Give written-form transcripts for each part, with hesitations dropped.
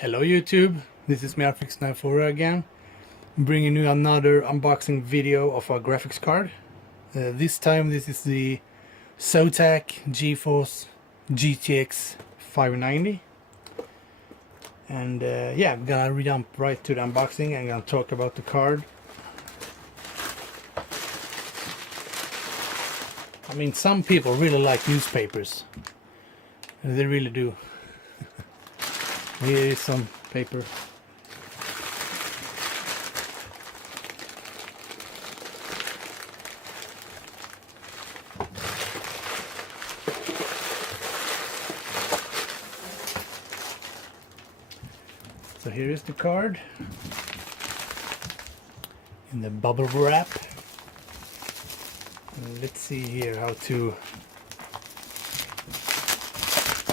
Hello YouTube, this is MeFix94 again, bringing you another unboxing video of a graphics card. This time this is the Zotac GeForce GTX 590. And yeah, I'm gonna jump right to the unboxing and gonna talk about the card. I mean, some people really like newspapers. They really do. Here is some paper. So here is the card in the bubble wrap. And let's see here how to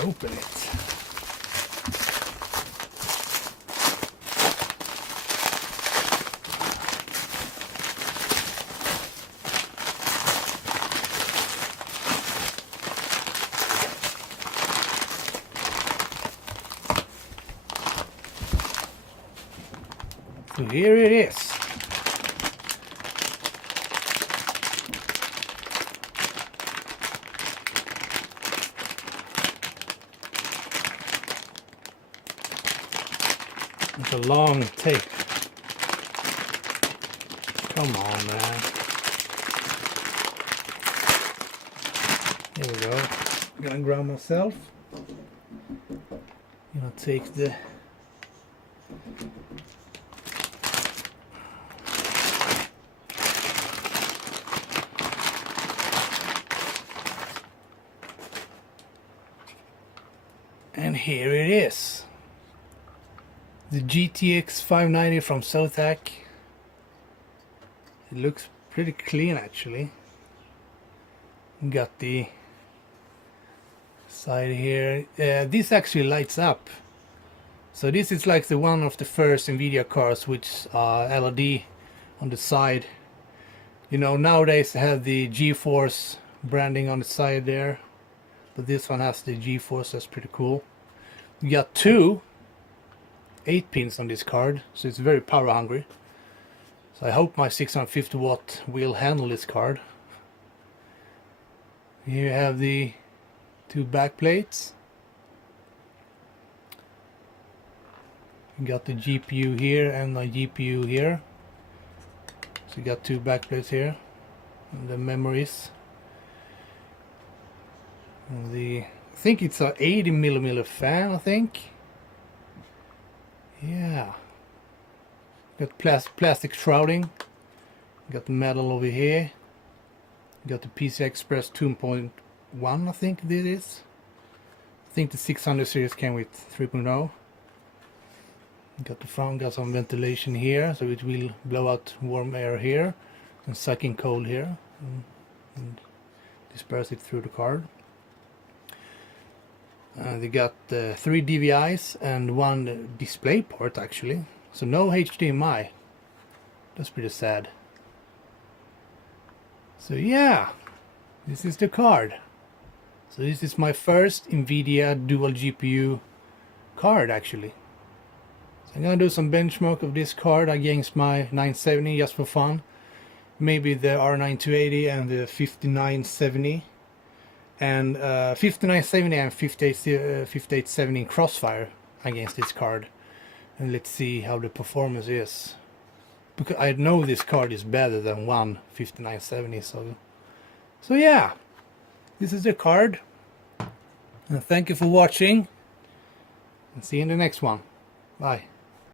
open it. So here it is. It's a long tape. Come on, man. Here we go. I'm gonna grab myself. Gonna take the and here it is, the GTX 590 from Zotac. It looks pretty clean actually. Got the side here. This actually lights up. So this is like the one of the first Nvidia cards which LED on the side. You know, nowadays they have the GeForce branding on the side there, but this one has the GeForce. That's pretty cool. We got two 8-pins on this card, so it's very power hungry. So I hope my 650 watt will handle this card. Here you have the two back plates. You got the GPU here and the GPU here. So you got two back plates here. And the memories. And I think it's a 80mm fan, I think. Yeah. Got plastic shrouding. Got the metal over here. Got the PCI Express 2.1, I think this is. I think the 600 series came with 3.0. Got the front, got some ventilation here, so it will blow out warm air here and suck in cold here and disperse it through the card. They got 3 DVIs and 1 display port actually, so no HDMI. That's pretty sad. So yeah, this is the card. So this is my first Nvidia dual GPU card actually. So I'm gonna do some benchmark of this card against my 970 just for fun. Maybe the R9280 and the 5970. And 5970 and 5870 in crossfire against this card, and let's see how the performance is, because I know this card is better than one 5970. So yeah, this is the card, and thank you for watching, and see you in the next one. Bye.